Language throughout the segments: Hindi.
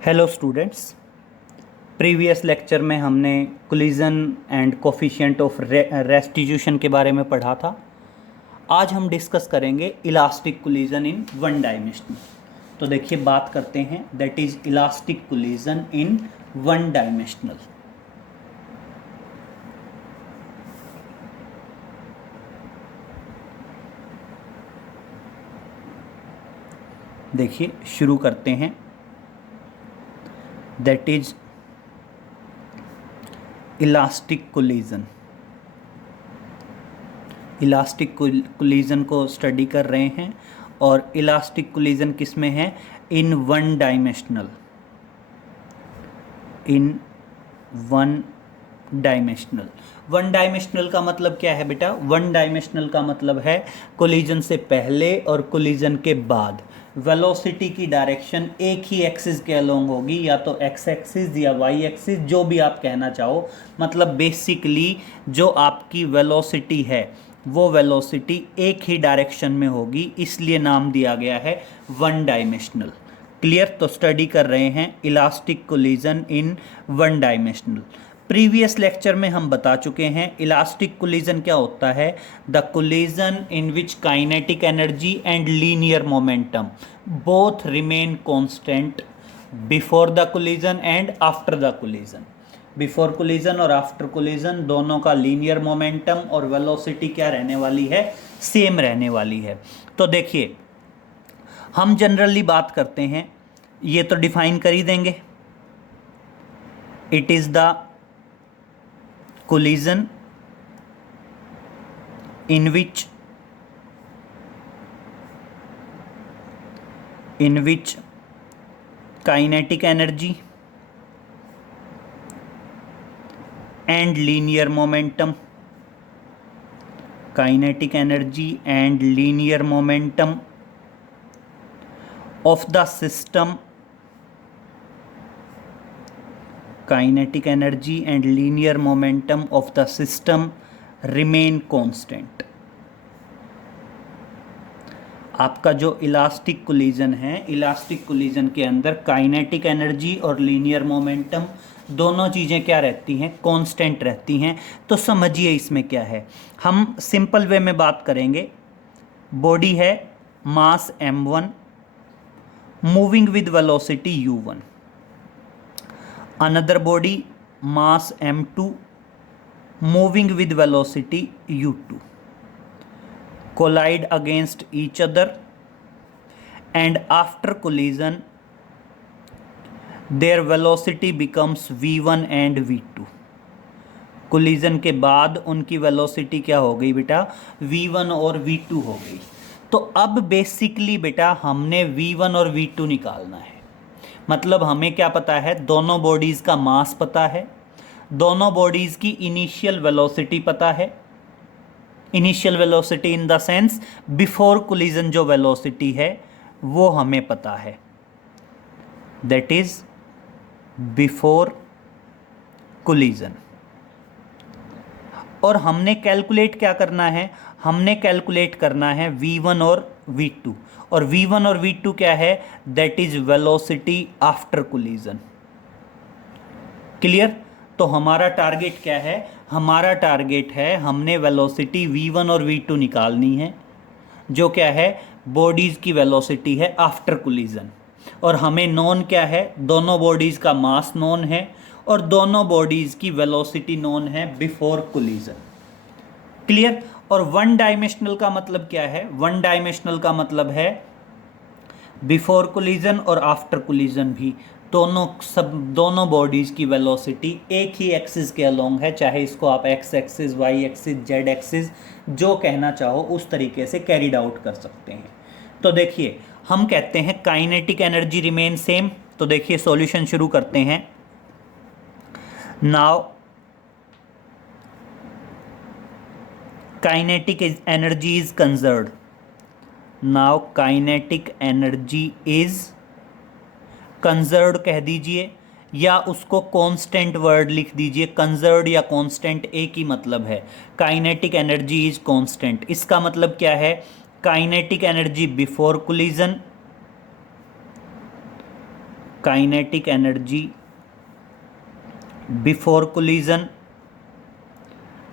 Hello students. प्रीवियस लेक्चर में हमने collision and coefficient of restitution के बारे में पढ़ा था। आज हम डिस्कस करेंगे elastic collision in one dimensional. तो देखिए बात करते हैं that is elastic collision in one dimensional. देखिए शुरू करते हैं। That is elastic collision. Elastic collision को स्टडी कर रहे हैं और इलास्टिक कोलिजन किस में है? In one dimensional. In one dimensional. One dimensional का मतलब क्या है बेटा? वन डायमेंशनल का मतलब है कोलिजन से पहले और कोलिजन के बाद वेलोसिटी की डायरेक्शन एक ही एक्सिस के अलोंग होगी, या तो एक्स एक्सिस या वाई एक्सिस, जो भी आप कहना चाहो। मतलब बेसिकली जो आपकी वेलोसिटी है वो वेलोसिटी एक ही डायरेक्शन में होगी, इसलिए नाम दिया गया है वन डायमेंशनल। क्लियर? तो स्टडी कर रहे हैं elastic collision in one dimensional. Previous lecture में हम बता चुके हैं इलास्टिक कोलिजन क्या होता है। The collision in which kinetic energy and linear momentum both remain constant before the collision and after the collision. Before collision और आफ्टर कोलिजन दोनों का लीनियर मोमेंटम और वेलोसिटी क्या रहने वाली है? सेम रहने वाली है। तो देखिए हम जनरली बात करते हैं, ये तो डिफाइन कर ही देंगे। It is the collision in which kinetic energy and linear momentum of the system kinetic energy and linear momentum of the system remain constant। आपका जो इलास्टिक कोलिजन है, इलास्टिक कोलिजन के अंदर काइनेटिक एनर्जी और लीनियर मोमेंटम दोनों चीज़ें क्या रहती हैं? कांस्टेंट रहती हैं। तो समझिए इसमें क्या है, हम सिंपल वे में बात करेंगे। बॉडी है मास m1 moving with velocity u1, another body mass m2 moving with velocity u2 collide against each other, and after collision their velocity becomes v1 and v2। Collision के बाद उनकी वेलोसिटी क्या हो गई बेटा? v1 और v2 हो गई। तो अब बेसिकली बेटा हमने v1 और v2 निकालना है। मतलब हमें क्या पता है? दोनों बॉडीज़ का मास पता है, दोनों बॉडीज़ की इनिशियल वेलोसिटी पता है। Initial velocity in the sense before collision जो वेलोसिटी है वो हमें पता है, दैट इज बिफोर कोलिजन। और हमने कैलकुलेट क्या करना है? हमने कैलकुलेट करना है v1 और v2। और v1 और v2 क्या है? That is velocity after collision. Clear? तो हमारा टारगेट क्या है? हमारा टारगेट है हमने वेलोसिटी v1 और v2 निकालनी है, जो क्या है? बॉडीज़ की वेलोसिटी है आफ्टर कोलिजन। और हमें नोन क्या है? दोनों बॉडीज़ का मास नोन है और दोनों बॉडीज़ की वेलोसिटी नोन है बिफोर कोलिजन। क्लियर? और वन डायमेंशनल का मतलब क्या है? वन डायमेंशनल का मतलब है बिफोर कोलिजन और आफ्टर कोलिजन भी दोनों बॉडीज़ की वेलोसिटी एक ही एक्सिस के अलोंग है, चाहे इसको आप x axis, y axis, z axis जो कहना चाहो उस तरीके से कैरिड आउट कर सकते हैं। तो देखिए हम कहते हैं काइनेटिक एनर्जी रिमेन सेम। तो देखिए सॉल्यूशन शुरू करते हैं। Now kinetic energy is conserved. Now kinetic energy is conserved कह दीजिए, या उसको कांस्टेंट वर्ड लिख दीजिए। कंजर्व्ड या कांस्टेंट एक ही मतलब है। काइनेटिक एनर्जी इज कांस्टेंट, इसका मतलब क्या है? Kinetic energy before collision kinetic energy before collision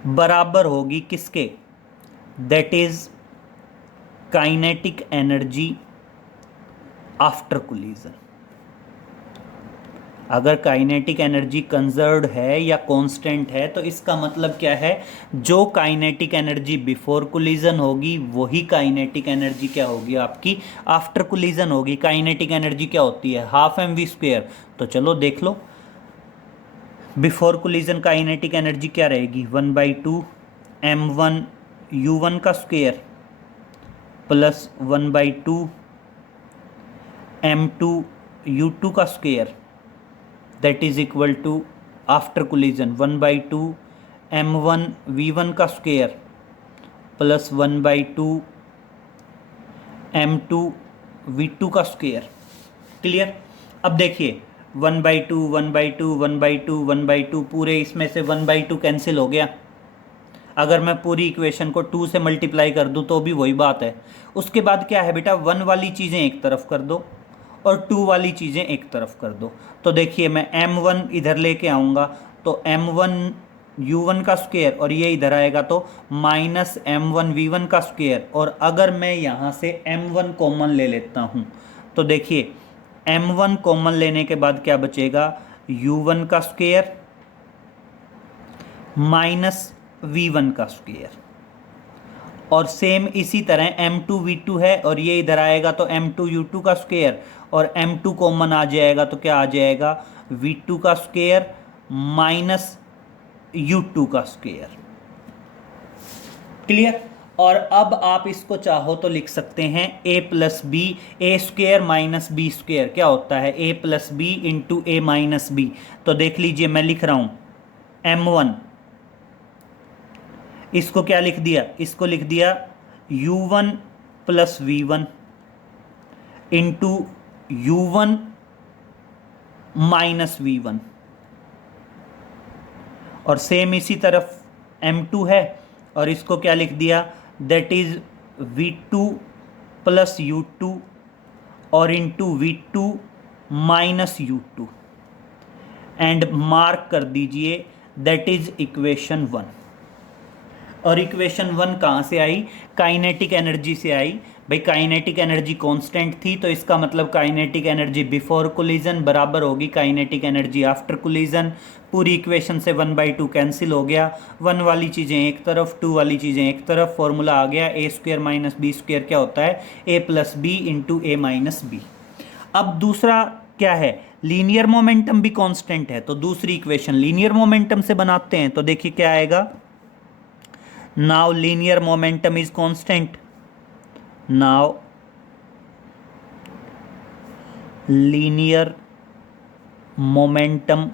बराबर होगी किसके, that is kinetic energy after collision. अगर काइनेटिक एनर्जी कंजर्व्ड है या कांस्टेंट है तो इसका मतलब क्या है, जो काइनेटिक एनर्जी बिफोर कोलिजन होगी वही काइनेटिक एनर्जी क्या होगी आपकी आफ्टर कोलिजन होगी। काइनेटिक एनर्जी क्या होती है, हाफ एम वी स्क्वेयर। तो चलो देख लो, बिफोर कोलिजन काइनेटिक एनर्जी क्या रहेगी, 1/2 m1 u1 का स्क्वेयर प्लस 1/2 m2 u2 का square, that is equal to after collision 1/2 m1 v1 का स्क्वेयर प्लस 1/2 m2 v2 का स्क्वेयर। क्लियर। अब देखिए 1/2 1/2 1/2 1/2 पूरे इसमें से 1/2 कैंसिल हो गया। अगर मैं पूरी इक्वेशन को 2 से मल्टीप्लाई कर दूं तो भी वही बात है। उसके बाद क्या है बेटा, 1 वाली चीज़ें एक तरफ कर दो और 2 वाली चीज़ें एक तरफ कर दो। तो देखिए मैं m1 इधर लेके आऊँगा तो m1 u1 का स्क्वायर और ये इधर आएगा तो माइनस m1 v1 का स्क्वायर। और अगर मैं यहाँ से m1 कॉमन ले लेता हूँ तो देखिए m1 कॉमन लेने के बाद क्या बचेगा, u1 का स्क्वायर माइनस v1 का स्क्वायर। और सेम इसी तरह m2 v2 है और ये इधर आएगा तो m2 u2 का स्क्वायर और m2 कॉमन आ जाएगा तो क्या आ जाएगा, v2 का स्क्वायर माइनस u2 का स्क्वायर। क्लियर। और अब आप इसको चाहो तो लिख सकते हैं a plus B, A square minus B square क्या होता है, a plus B into A minus B. तो देख लीजिए मैं लिख रहा हूँ m1, इसको क्या लिख दिया, इसको लिख दिया u1 plus v1 into u1 minus v1। और सेम इसी तरफ m2 है और इसको क्या लिख दिया, that is v2 plus u2 और into v2 minus u2 and mark कर दीजिए दैट इज इक्वेशन 1। और इक्वेशन 1 कहाँ से आई, काइनेटिक एनर्जी से आई। भाई काइनेटिक एनर्जी कांस्टेंट थी तो इसका मतलब काइनेटिक एनर्जी बिफोर कोलिजन बराबर होगी काइनेटिक एनर्जी आफ्टर कोलिजन। पूरी इक्वेशन से 1/2 कैंसिल हो गया, 1 वाली चीज़ें एक तरफ 2 वाली चीज़ें एक तरफ, फॉर्मूला आ गया ए स्क्वायर माइनस बी स्क्वायर क्या होता है, ए plus B into A minus B. अब दूसरा क्या है, लीनियर मोमेंटम भी कांस्टेंट है तो दूसरी इक्वेशन लीनियर मोमेंटम से बनाते हैं। तो देखिए क्या आएगा, now linear momentum is constant, now linear momentum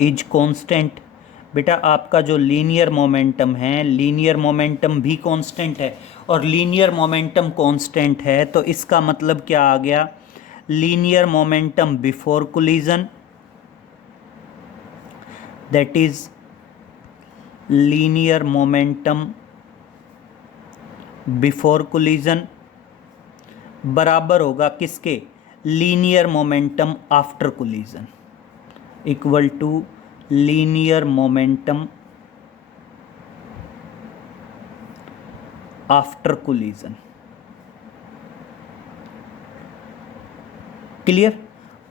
is constant। बेटा आपका जो लीनियर मोमेंटम है, लीनियर मोमेंटम भी कांस्टेंट है और लीनियर मोमेंटम कांस्टेंट है तो इसका मतलब क्या आ गया, linear momentum before collision that is linear momentum before collision बराबर होगा किसके, linear momentum after collision equal to linear momentum after collision. Clear.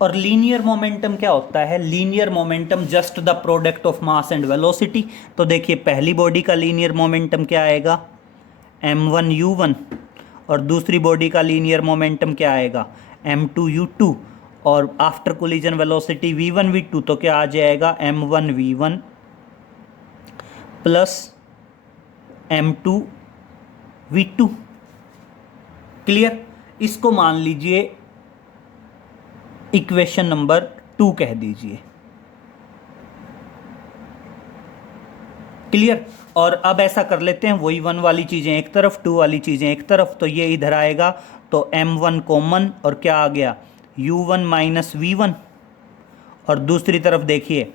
और लीनियर मोमेंटम क्या होता है, linear momentum just the product of mass and velocity. तो देखिए पहली बॉडी का लीनियर मोमेंटम क्या आएगा, m1 u1 और दूसरी बॉडी का लीनियर मोमेंटम क्या आएगा, m2 u2 और after collision velocity v1 v2 तो क्या आ जाएगा, m1 v1 plus m2 v2। Clear. इसको मान लीजिए इक्वेशन नंबर 2 कह दीजिए। क्लियर। और अब ऐसा कर लेते हैं, वही 1 वाली चीज़ें एक तरफ 2 वाली चीज़ें एक तरफ, तो ये इधर आएगा तो m1 कॉमन और क्या आ गया, u1 माइनस v1। और दूसरी तरफ देखिए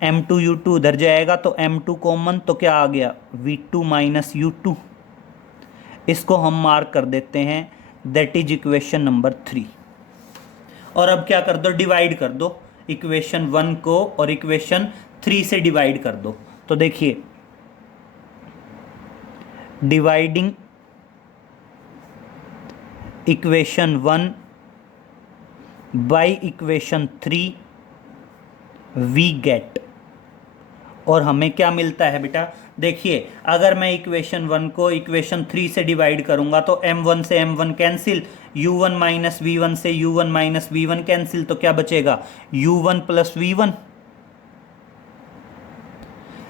m2 u2 उधर जाएगा तो m2 कॉमन तो क्या आ गया, v2 माइनस u2। इसको हम मार्क कर देते हैं, दैट इज इक्वेशन नंबर 3। और अब क्या कर दो, डिवाइड कर दो इक्वेशन 1 को और इक्वेशन 3 से डिवाइड कर दो। तो देखिए dividing equation 1 by equation 3 we get, और हमें क्या मिलता है बेटा, देखिए अगर मैं इक्वेशन 1 को इक्वेशन 3 से डिवाइड करूंगा तो m1 से m1 cancel, u1 minus V1 से u1 माइनस वी1 कैंसिल, तो क्या बचेगा u1 प्लस वी1।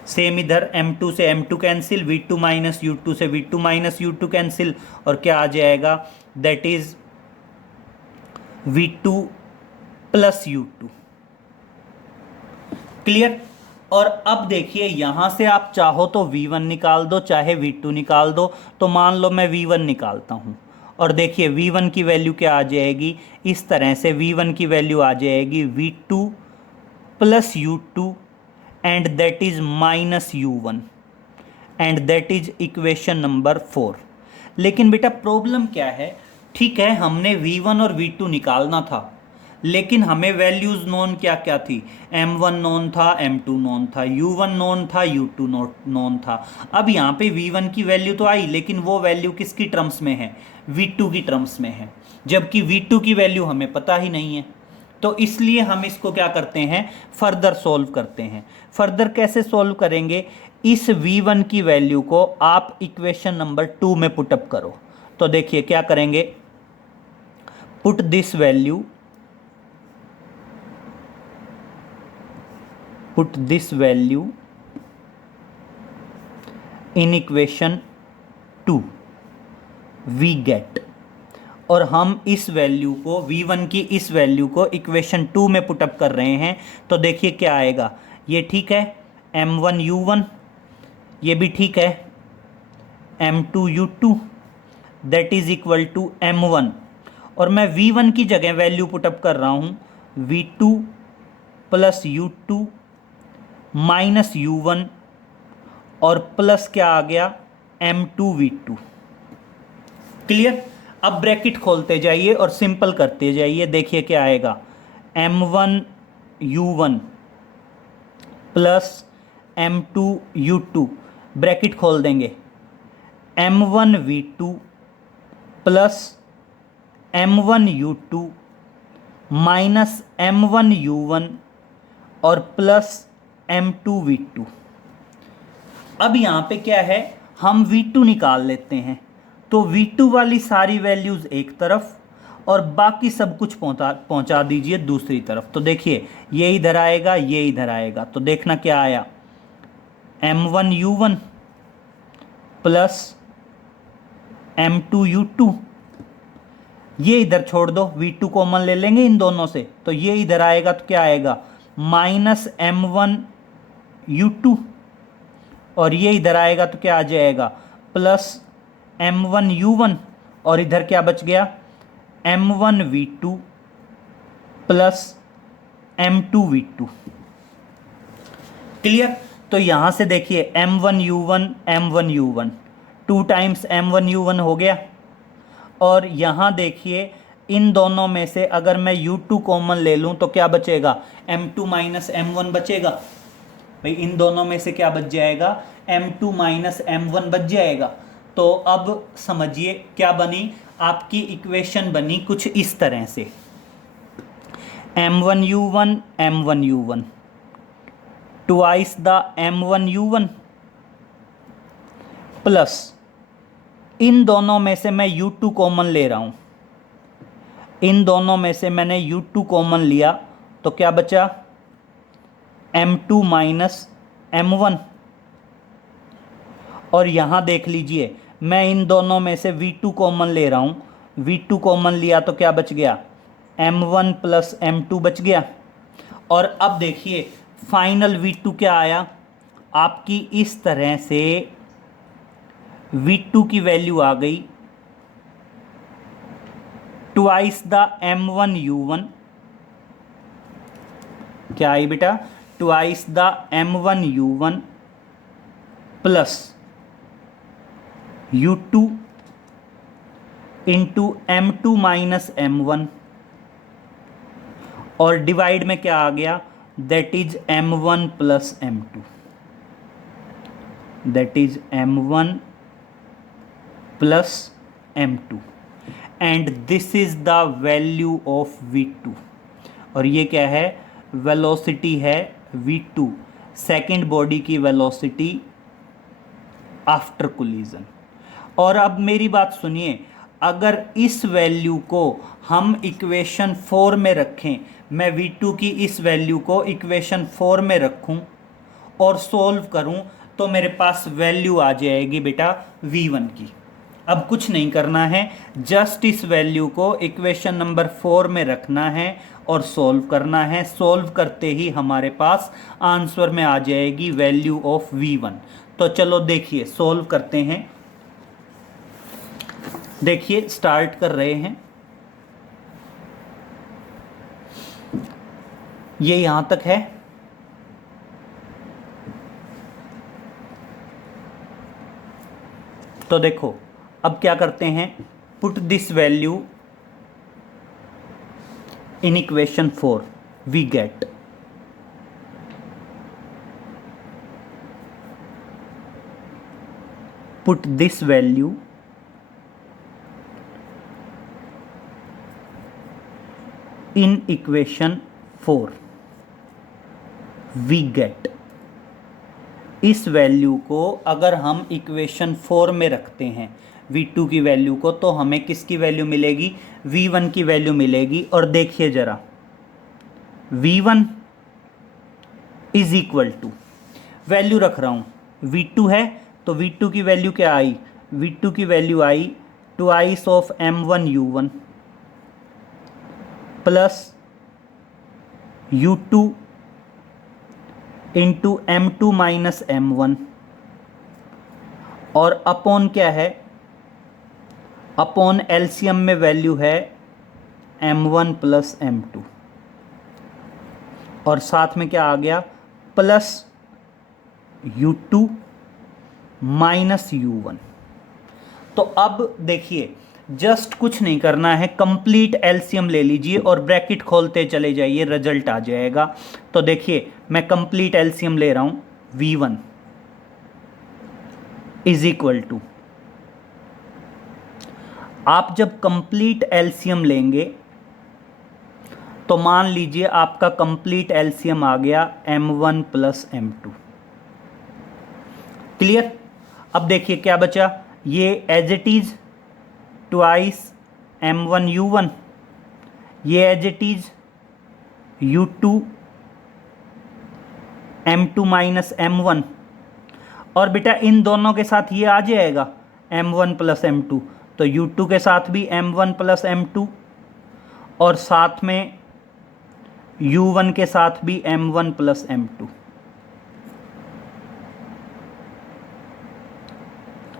सेम इधर m2 से m2 cancel, v2 minus u2 से v2 माइनस u2 कैंसिल, और क्या आ जाएगा, that is v2 plus u2। Clear. और अब देखिए यहां से आप चाहो तो v1 निकाल दो चाहे v2 निकाल दो। तो मान लो मैं v1 निकालता हूं, और देखिए v1 की वैल्यू क्या आ जाएगी, इस तरह से v1 की वैल्यू आ जाएगी v2 plus u2 and that is minus u1, and that is equation number 4। लेकिन बेटा प्रॉब्लम क्या है, ठीक है हमने v1 और v2 निकालना था, लेकिन हमें वैल्यूज नोन क्या क्या थी, m1 नोन था, m2 नोन था, u1 नोन था, u2 नोन था। अब यहाँ पे v1 की वैल्यू तो आई, लेकिन वो वैल्यू किसकी टर्म्स में है, v2 की टर्म्स में है, जबकि v2 की वैल्यू हमें पता ही नहीं है। तो इसलिए हम इसको क्या करते हैं, फर्दर सोल्व करते हैं। फर्दर कैसे सोल्व करेंगे, इस v1 की वैल्यू को आप इक्वेशन नंबर 2 में पुटअप करो। तो देखिए क्या करेंगे, put this value, put this value in equation 2 we get, और हम इस वैल्यू को v1 की इस वैल्यू को इक्वेशन 2 में पुटअप कर रहे हैं। तो देखिए क्या आएगा, ये ठीक है m1 u1, ये भी ठीक है m2 u2 that is equal to m1, और मैं v1 की जगह वैल्यू पुटअप कर रहा हूँ v2 plus u2 minus u1 और प्लस क्या आ गया m2 v2। क्लियर। अब ब्रैकेट खोलते जाइए और सिंपल करते जाइए, देखिए क्या आएगा, m1 u1 plus m2 u2, bracket खोल देंगे, m1 v2 plus m1 u2 minus m1 u1 और प्लस m2 v2। अब यहाँ पे क्या है, हम v2 निकाल लेते हैं, तो v2 वाली सारी वैल्यूज़ एक तरफ और बाकी सब कुछ पहुँचा दीजिए दूसरी तरफ। तो देखिए ये इधर आएगा, ये इधर आएगा, तो देखना क्या आया, m1 u1 plus m2 u2, ये इधर छोड़ दो, v2 कॉमन ले लेंगे इन दोनों से, तो ये इधर आएगा तो क्या आएगा, माइनस m1 u2, और ये इधर आएगा तो क्या आ जाएगा, प्लस m1 u1, और इधर क्या बच गया, m1 v2 plus m2 v2। Clear. तो यहां से देखिए m1 u1 2 times m1 u1 हो गया, और यहां देखिए इन दोनों में से अगर मैं u2 कॉमन ले लूं तो क्या बचेगा, m2 माइनस m1 बचेगा। भाई इन दोनों में से क्या बच जाएगा, m2 माइनस m1 बच जाएगा। तो अब समझिए क्या बनी, आपकी इक्वेशन बनी कुछ इस तरह से, m1 u1 twice the m1 u1 plus इन दोनों में से मैं u2 कॉमन ले रहा हूं, इन दोनों में से मैंने u2 कॉमन लिया तो क्या बचा, m2 माइनस m1, और यहाँ देख लीजिए मैं इन दोनों में से v2 कॉमन ले रहा हूँ, v2 कॉमन लिया तो क्या बच गया, m1 प्लस m2 बच गया। और अब देखिए फाइनल v2 क्या आया, आपकी इस तरह से v2 की वैल्यू आ गई ट्वाइस द m1 u1, क्या आई बेटा, twice the m1 u1 plus u2 into m2 minus m1 और डिवाइड में क्या आ गया, that is m1 plus m2, that is m1 plus m2 and this is the value of v2। और ये क्या है, वेलोसिटी है v2, सेकेंड बॉडी की वेलोसिटी आफ्टर कोलिजन। और अब मेरी बात सुनिए, अगर इस वैल्यू को हम इक्वेशन 4 में रखें, मैं v2 की इस वैल्यू को इक्वेशन 4 में रखूं और सोल्व करूं, तो मेरे पास वैल्यू आ जाएगी बेटा v1 की। अब कुछ नहीं करना है, जस्ट इस वैल्यू को इक्वेशन नंबर 4 में रखना है और सोल्व करना है। सोल्व करते ही हमारे पास आंसर में आ जाएगी वैल्यू ऑफ v1। तो चलो देखिए सोल्व करते हैं। देखिए स्टार्ट कर रहे हैं, ये यहां तक है। तो देखो अब क्या करते हैं, put this value in equation 4, we get put this value in equation 4, we get. इस वैल्यू को अगर हम इक्वेशन 4 में रखते हैं v2 की वैल्यू को, तो हमें किसकी वैल्यू मिलेगी, v1 की वैल्यू मिलेगी। और देखिए जरा, v1 is equal to, value रख रहा हूं v2 है, तो v2 की वैल्यू क्या आई, v2 की value I twice of m1 u1 plus u2 into m2 minus m1, और अपॉन क्या है, अपॉन एलसीएम में वैल्यू है m1 प्लस m2, और साथ में क्या आ गया, प्लस u2 माइनस u1। तो अब देखिए जस्ट कुछ नहीं करना है, कंप्लीट एलसीएम ले लीजिए और ब्रैकेट खोलते चले जाइए, रिजल्ट आ जाएगा। तो देखिए मैं कंप्लीट एलसीएम ले रहा हूं, v1 इज इक्वल टू, आप जब कंप्लीट एलसीएम लेंगे तो मान लीजिए आपका कंप्लीट एलसीएम आ गया m1 प्लस m2। क्लियर। अब देखिए क्या बचा, ये as it is twice m1 u1, ये as it is u2 m2 minus m1, और बेटा इन दोनों के साथ ये आ जाएगा m1 प्लस m2, तो u2 के साथ भी m1 प्लस m2, और साथ में u1 के साथ भी m1 प्लस m2।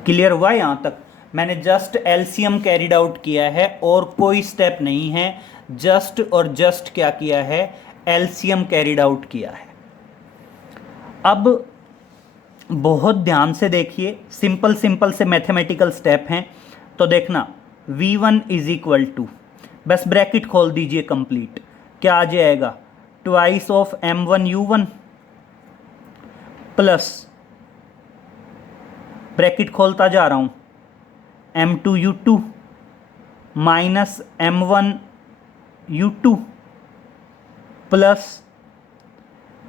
क्लियर हुआ यहां तक। मैंने जस्ट एलसीएम कैरिड आउट किया है और कोई स्टेप नहीं है, जस्ट और जस्ट क्या किया है, एलसीएम कैरिड आउट किया है। अब बहुत ध्यान से देखिए, सिंपल सिंपल से मैथमेटिकल स्टेप हैं। तो देखना v1 इज इक्वल टू, बस ब्रैकेट खोल दीजिए कंप्लीट, क्या आ जाएगा, twice of m1 u1 plus, bracket खोलता जा रहा हूं, m2 u2 minus m1 u2 plus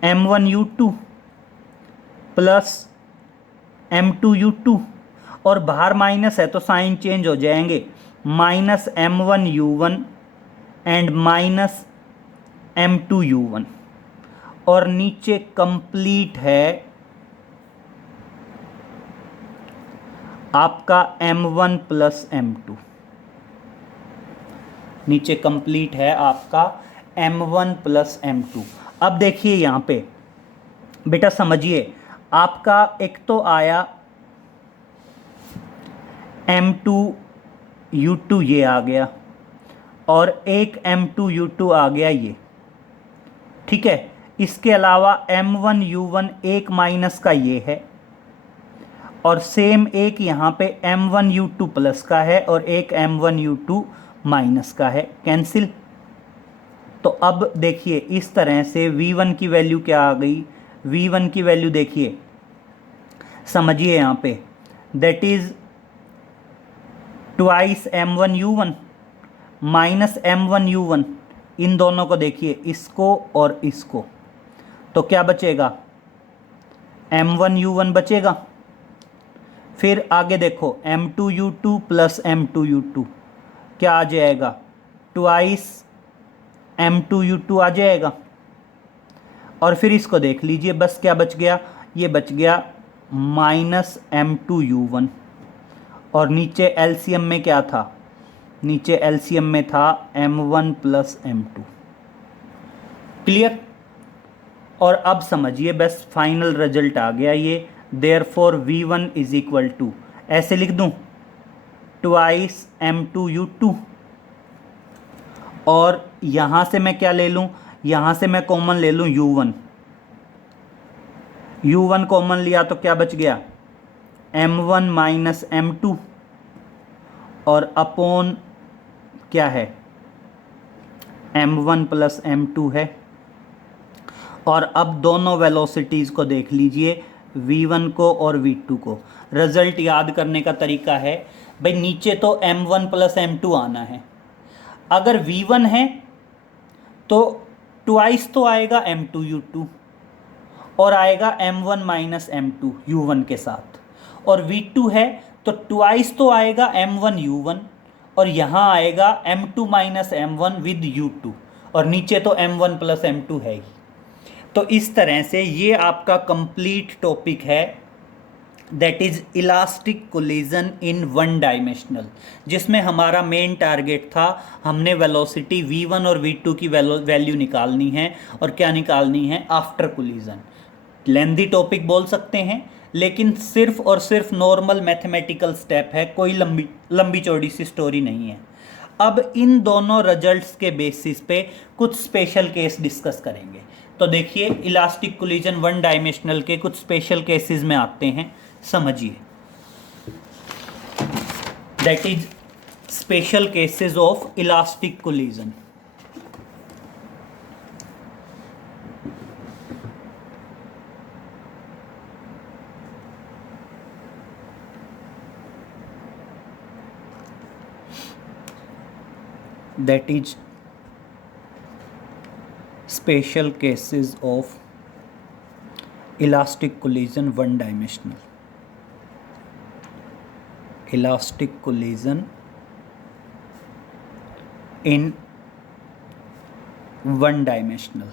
m1 u2 plus m2 u2, और बाहर माइनस है तो साइन चेंज हो जाएंगे, minus m1 u1 and minus m2 u1, और नीचे कंप्लीट है आपका m1 प्लस m2, नीचे कंप्लीट है आपका m1 प्लस m2। अब देखिए यहां पे बेटा समझिए, आपका एक तो आया m2 u2 ये आ गया, और एक m2 u2 आ गया ये, ठीक है। इसके अलावा m1 u1 एक माइनस का ये है, और सेम एक यहाँ पे m1 u2 प्लस का है और एक m1 u2 माइनस का है, कैंसिल। तो अब देखिए इस तरह से V1 की वैल्यू क्या आ गई, V1 की वैल्यू देखिए, समझिए यहाँ पे, that is twice M1U1 minus M1U1, इन दोनों को देखिए, इसको और इसको, तो क्या बचेगा, M1U1 बचेगा। फिर आगे देखो M2U2 प्लस M2U2 क्या आ जाएगा, ट्वाइस M2U2 आ जाएगा। और फिर इसको देख लीजिए, बस क्या बच गया, ये बच गया माइनस M2U1, और नीचे एलसीएम में क्या था, नीचे एलसीएम में था M1 प्लस M2। क्लियर। और अब समझिए, बस फाइनल रिजल्ट आ गया ये, therefore V1 is equal to, ऐसे लिख दूं, ट्वाइस M2U2, और यहां से मैं क्या ले लूं, यहां से मैं कॉमन ले लूं U1, U1 कॉमन लिया तो क्या बच गया, M1 माइनस M2, और अपॉन क्या है, M1 प्लस M2 है। और अब दोनों वेलोसिटीज़ को देख लीजिए, V1 को और V2 को। रिजल्ट याद करने का तरीका है भाई, नीचे तो M1 प्लस M2 आना है, अगर V1 है तो ट्वाइस तो आएगा M2U2 और आएगा M1 माइनस M2 U1 के साथ, और V2 है तो ट्वाइस तो आएगा M1U1 और यहाँ आएगा M2 minus M1 with U2, और नीचे तो M1 प्लस M2 है ही। तो इस तरह से ये आपका कंप्लीट टॉपिक है, that is elastic collision in one dimensional, जिसमें हमारा मेन टारगेट था, हमने वेलोसिटी V1 और V2 की वैल्यू निकालनी है, और क्या निकालनी है, आफ्टर कोलिजन। लेंदी टॉपिक बोल सकते हैं, लेकिन सिर्फ और सिर्फ नॉर्मल मैथमेटिकल स्टेप है, कोई लंबी चौड़ी सी स्टोरी नहीं है। अब इन दोनों रिजल्ट्स के बेसिस पे कुछ स्पेशल केस डिस्कस करेंगे। तो देखिए, इलास्टिक कोलिजन वन डायमेंशनल के कुछ स्पेशल केसेस में आते हैं, समझिए, that is special cases of elastic collision. that is special cases of elastic collision one dimensional, elastic collision in one dimensional.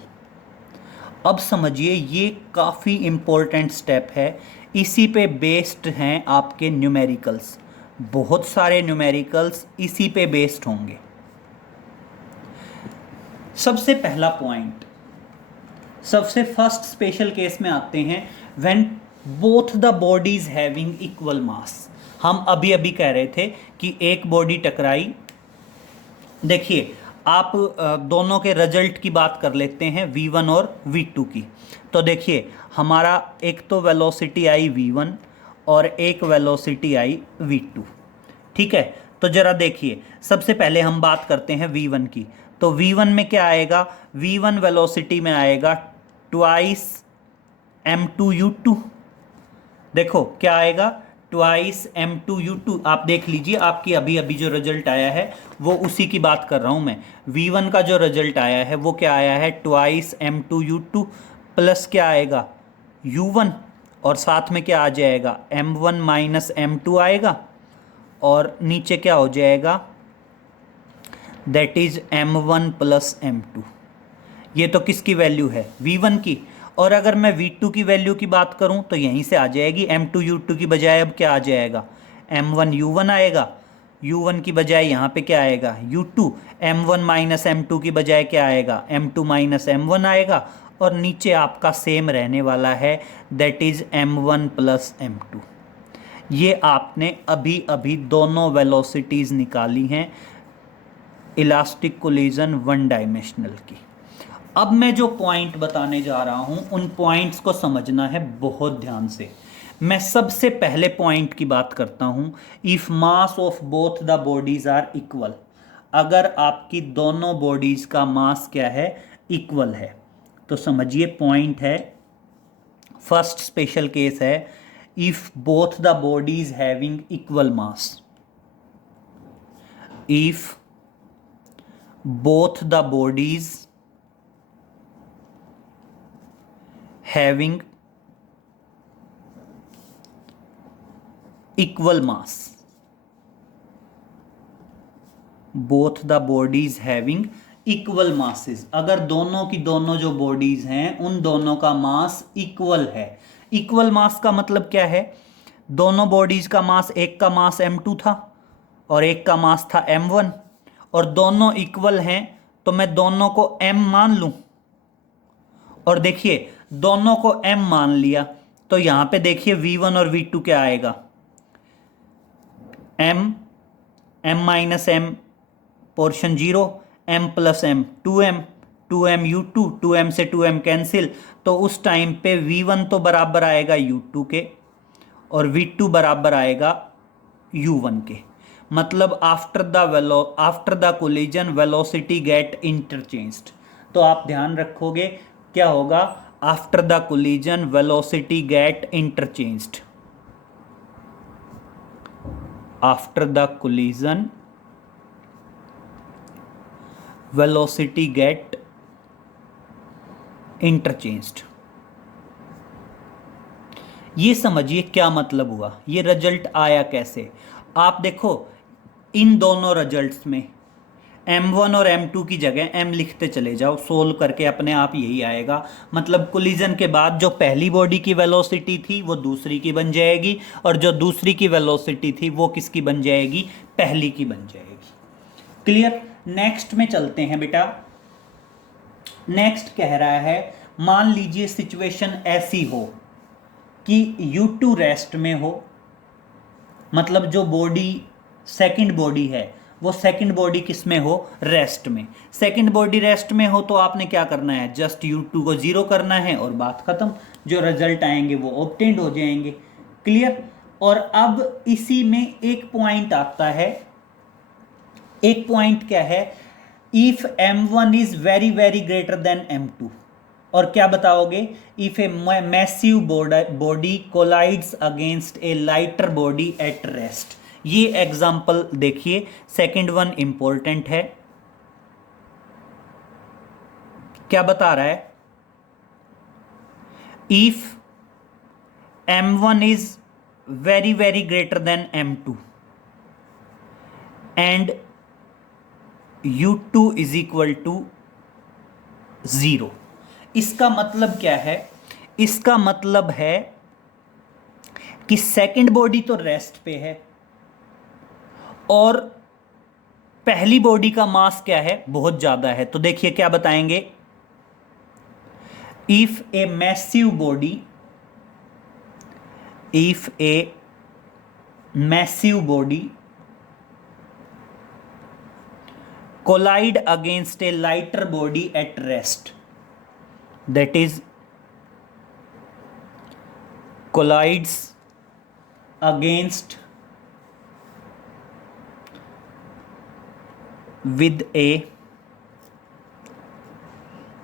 अब समझिए, ये काफ़ी इम्पोर्टेंट स्टेप है, इसी पे बेस्ड हैं आपके न्यूमेरिकल्स, बहुत सारे न्यूमेरिकल्स इसी पे बेस्ड होंगे। सबसे पहला पॉइंट, सबसे फर्स्ट स्पेशल केस में आते हैं, when both the bodies having equal मास। हम अभी अभी कह रहे थे कि एक बॉडी टकराई, देखिए आप दोनों के रिजल्ट की बात कर लेते हैं, V1 और V2 की। तो देखिए, हमारा एक तो वेलोसिटी आई V1 और एक वेलोसिटी आई V2, ठीक है। तो जरा देखिए, सबसे पहले हम बात करते हैं V1 की। तो V1 में क्या आएगा, V1 वेलोसिटी में आएगा ट्वाइस M2U2, देखो क्या आएगा, ट्वाइस M2U2। आप देख लीजिए, आपकी अभी अभी जो रिजल्ट आया है वो उसी की बात कर रहा हूँ मैं। V1 का जो रिजल्ट आया है वो क्या आया है, ट्वाइस M2U2 प्लस क्या आएगा, U1, और साथ में क्या आ जाएगा, M1 माइनस M2 आएगा, और नीचे क्या हो जाएगा, that is M1 plus M2। ये तो किसकी वैल्यू है, V1 की। और अगर मैं V2 की वैल्यू की बात करूं तो यहीं से आ जाएगी, M2U2 की बजाय अब क्या आ जाएगा, M1U1 आएगा, U1 की बजाय यहाँ पे क्या आएगा, U2, M1 माइनस M2 की बजाय क्या आएगा, M2 माइनस M1 आएगा, और नीचे आपका सेम रहने वाला है, that is M1 plus M2। ये आपने अभी अभी दोनों वेलोसिटीज़ निकाली हैं इलास्टिक कोलिजन वन डायमेंशनल की। अब मैं जो पॉइंट बताने जा रहा हूं, उन पॉइंट्स को समझना है बहुत ध्यान से। मैं सबसे पहले पॉइंट की बात करता हूं, if mass of both the bodies are equal. अगर आपकी दोनों बॉडीज का मास क्या है, इक्वल है। तो समझिए पॉइंट है, फर्स्ट स्पेशल केस है if both the bodies having equal mass, if both the bodies having equal mass, both the bodies having equal masses, अगर दोनों की दोनों जो बॉडीज हैं उन दोनों का मास इक्वल है। इक्वल मास का मतलब क्या है, दोनों बॉडीज का मास, एक का मास m2 था और एक का मास था m1, और दोनों इक्वल हैं, तो मैं दोनों को m मान लूं। और देखिए दोनों को m मान लिया तो यहां पे देखिए v1 और v2 क्या आएगा, m minus m portion 0, m plus m 2m, 2m u2, 2m से 2m कैंसिल, तो उस टाइम पे v1 तो बराबर आएगा u2 के और v2 बराबर आएगा u1 के। मतलब after the collision velocity get interchanged. तो आप ध्यान रखोगे क्या होगा, after the collision velocity get interchanged, after the collision velocity get interchanged. ये समझिए क्या मतलब हुआ, ये रिजल्ट आया कैसे। आप देखो इन दोनों रिजल्ट्स में m1 और m2 की जगह m लिखते चले जाओ, सोल्व करके अपने आप यही आएगा। मतलब कोलिजन के बाद जो पहली बॉडी की वेलोसिटी थी वो दूसरी की बन जाएगी, और जो दूसरी की वेलोसिटी थी वो किसकी बन जाएगी, पहली की बन जाएगी। क्लियर। नेक्स्ट में चलते हैं बेटा। नेक्स्ट कह रहा है, मान लीजिए सिचुएशन ऐसी हो कि U2 रेस्ट में हो, मतलब जो बॉडी सेकंड बॉडी है वो सेकंड बॉडी किस में हो, रेस्ट में। सेकंड बॉडी रेस्ट में हो तो आपने क्या करना है, जस्ट U2 को 0 करना है और बात खत्म, जो रिजल्ट आएंगे वो ऑब्टेन्ड हो जाएंगे। क्लियर। और अब इसी में एक पॉइंट आता है, एक पॉइंट क्या है, if m1 is very very greater than m2, और क्या बताओगे, if a massive body collides against a lighter body at rest. ये एग्जांपल देखिए, सेकंड वन इंपॉर्टेंट है। क्या बता रहा है, if m1 is very very greater than m2 and U2 is equal to 0। इसका मतलब क्या है, इसका मतलब है कि सेकंड बॉडी तो रेस्ट पे है और पहली बॉडी का मास क्या है, बहुत ज्यादा है। तो देखिए क्या बताएंगे, if a massive body, if a massive body collide against a lighter body at rest, that is collides against with a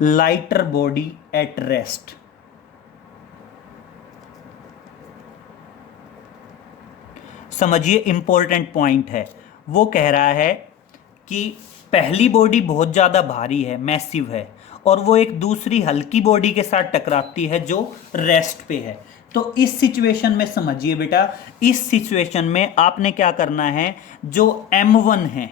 lighter body at rest, समझिए इंपॉर्टेंट पॉइंट है। वो कह रहा है कि पहली बॉडी बहुत ज़्यादा भारी है, मैसिव है, और वो एक दूसरी हल्की बॉडी के साथ टकराती है जो रेस्ट पे है। तो इस सिचुएशन में समझिए बेटा, इस सिचुएशन में आपने क्या करना है, जो m1 है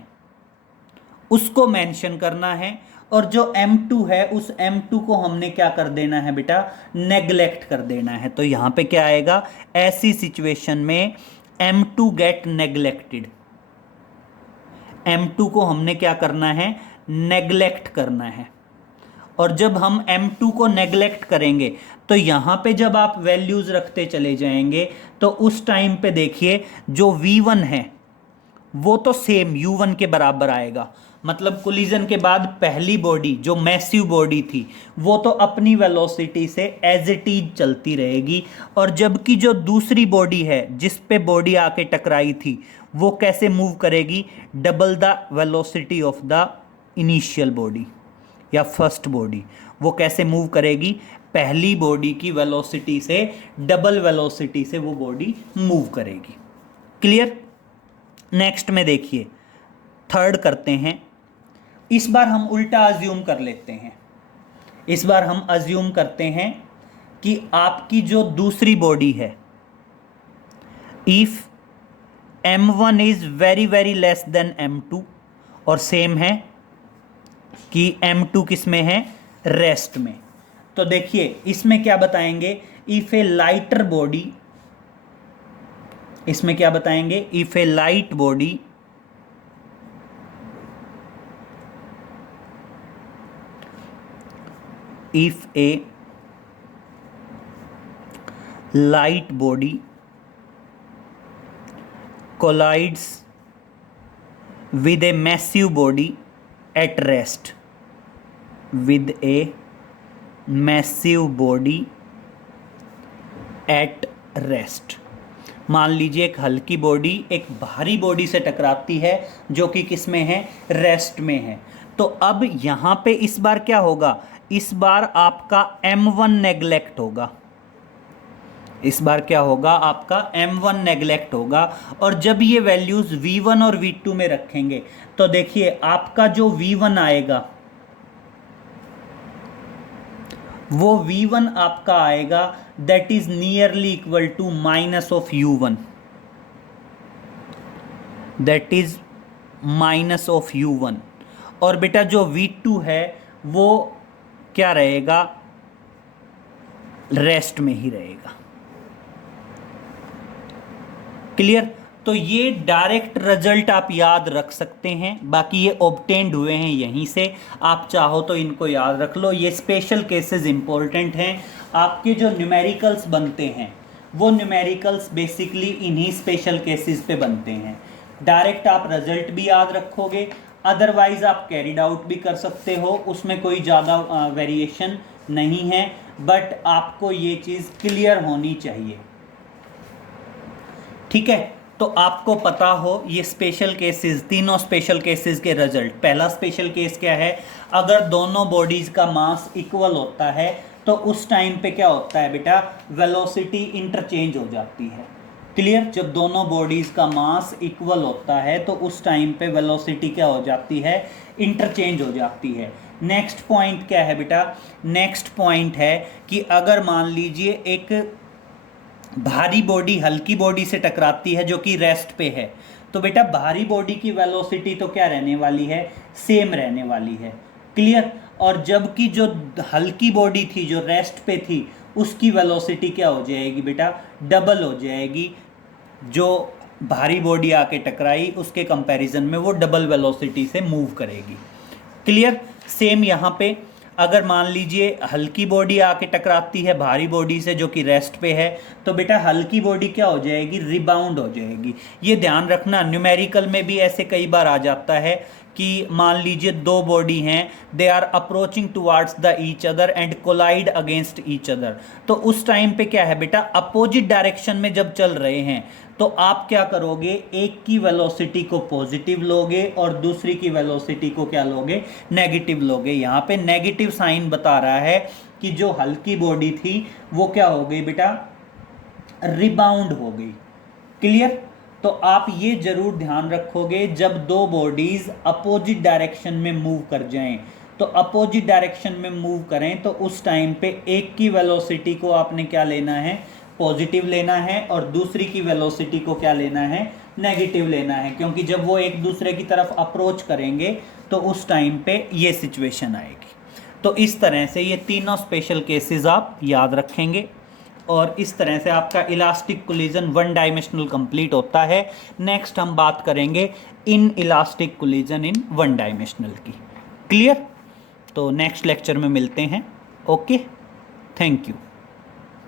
उसको मेंशन करना है, और जो m2 है उस m2 को हमने क्या कर देना है बेटा, नेग्लेक्ट कर देना है। तो यहाँ पे क्या आएगा, ऐसी सिचुएशन में m2 गेट नेग्लेक्टेड, m2 को हमने क्या करना है, नेग्लेक्ट करना है। और जब हम m2 को नेग्लेक्ट करेंगे तो यहाँ पे जब आप वैल्यूज़ रखते चले जाएंगे तो उस टाइम पे देखिए जो v1 है वो तो सेम u1 के बराबर आएगा। मतलब कोलिजन के बाद पहली बॉडी जो मैसिव बॉडी थी वो तो अपनी वेलोसिटी से एज इट इज चलती रहेगी, और जबकि जो दूसरी बॉडी है जिस पे बॉडी आके टकराई थी वो कैसे मूव करेगी, double the velocity of the initial body या फर्स्ट बॉडी। वो कैसे मूव करेगी, पहली बॉडी की वेलोसिटी से डबल वेलोसिटी से वो बॉडी मूव करेगी। क्लियर। नेक्स्ट में देखिए, थर्ड करते हैं। इस बार हम उल्टा अज्यूम कर लेते हैं। इस बार हम अज्यूम करते हैं कि आपकी जो दूसरी बॉडी है, if m1 is very very less than m2, और सेम है कि m2 किस में है, रेस्ट में। तो देखिए इसमें क्या बताएंगे, इफ ए लाइटर बॉडी, इसमें क्या बताएंगे, if A light body if a light body collides with a massive body at rest, with a massive body at rest, मान लीजिए एक हल्की बॉडी एक भारी बॉडी से टकराती है जो कि किस में है, रेस्ट में है। तो अब यहां पे इस बार क्या होगा, इस बार आपका m1 नेग्लेक्ट होगा। इस बार क्या होगा, आपका m1 नेग्लेक्ट होगा। और जब ये वैल्यूज v1 और v2 में रखेंगे तो देखिए आपका जो v1 आएगा वो v1 आपका आएगा that is nearly equal to minus of u1, that is minus of u1। और बेटा जो v2 है वो क्या रहेगा, रेस्ट में ही रहेगा। क्लियर। तो ये डायरेक्ट रिजल्ट आप याद रख सकते हैं, बाकी ये ऑब्टेन्ड हुए हैं यहीं से, आप चाहो तो इनको याद रख लो। ये स्पेशल केसेस इंपॉर्टेंट हैं। आपके जो न्यूमेरिकल्स बनते हैं वो न्यूमेरिकल्स बेसिकली इन्हीं स्पेशल केसेस पे बनते हैं। डायरेक्ट आप रिजल्ट भी याद रखोगे, अदरवाइज आप कैरिड आउट भी कर सकते हो, उसमें कोई ज़्यादा वेरिएशन नहीं है, बट आपको ये चीज़ क्लियर होनी चाहिए। ठीक है, तो आपको पता हो ये स्पेशल केसेस, तीनों स्पेशल केसेस के रिजल्ट। पहला स्पेशल केस क्या है, अगर दोनों बॉडीज का मास इक्वल होता है तो उस टाइम पे क्या होता है बेटा, वेलोसिटी इंटरचेंज हो जाती है। क्लियर। जब दोनों बॉडीज का मास इक्वल होता है तो उस टाइम पे वेलोसिटी क्या हो जाती है, इंटरचेंज हो जाती है। नेक्स्ट पॉइंट क्या है बेटा, नेक्स्ट पॉइंट है कि अगर मान लीजिए एक भारी बॉडी हल्की बॉडी से टकराती है जो कि रेस्ट पे है, तो बेटा भारी बॉडी की वेलोसिटी तो क्या रहने वाली है, सेम रहने वाली है। क्लियर। और जबकि जो हल्की बॉडी थी जो रेस्ट पे थी उसकी वेलोसिटी क्या हो जाएगी बेटा, डबल हो जाएगी। जो भारी बॉडी आके टकराई उसके कंपैरिजन में वो डबल वेलोसिटी से मूव करेगी। क्लियर। सेम यहाँ पे अगर मान लीजिए हल्की बॉडी आके टकराती है भारी बॉडी से जो कि रेस्ट पे है, तो बेटा हल्की बॉडी क्या हो जाएगी, रिबाउंड हो जाएगी। ये ध्यान रखना, न्यूमेरिकल में भी ऐसे कई बार आ जाता है कि मान लीजिए दो बॉडी हैं, they are approaching towards the each other and collide against each other. तो उस टाइम पे क्या है बेटा, अपोजिट डायरेक्शन में जब चल रहे हैं तो आप क्या करोगे, एक की वेलोसिटी को पॉजिटिव लोगे और दूसरी की वेलोसिटी को क्या लोगे, नेगेटिव लोगे। यहाँ पे नेगेटिव साइन बता रहा है कि जो हल्की बॉडी थी वो क्या हो गई बेटा, रिबाउंड हो गई। क्लियर। तो आप ये जरूर ध्यान रखोगे जब दो बॉडीज अपोजिट डायरेक्शन में मूव कर जाएं, तो अपोजिट डायरेक्शन में मूव करें तो उस टाइम पे एक की वेलोसिटी को आपने क्या लेना है, पॉजिटिव लेना है, और दूसरी की वेलोसिटी को क्या लेना है, नेगेटिव लेना है। क्योंकि जब वो एक दूसरे की तरफ अप्रोच करेंगे तो उस टाइम पे ये सिचुएशन आएगी। तो इस तरह से ये तीनों स्पेशल केसेस आप याद रखेंगे और इस तरह से आपका elastic collision one dimensional complete होता है। नेक्स्ट हम बात करेंगे in elastic collision in one dimensional की। क्लियर। तो नेक्स्ट लेक्चर में मिलते हैं। Okay, thank you.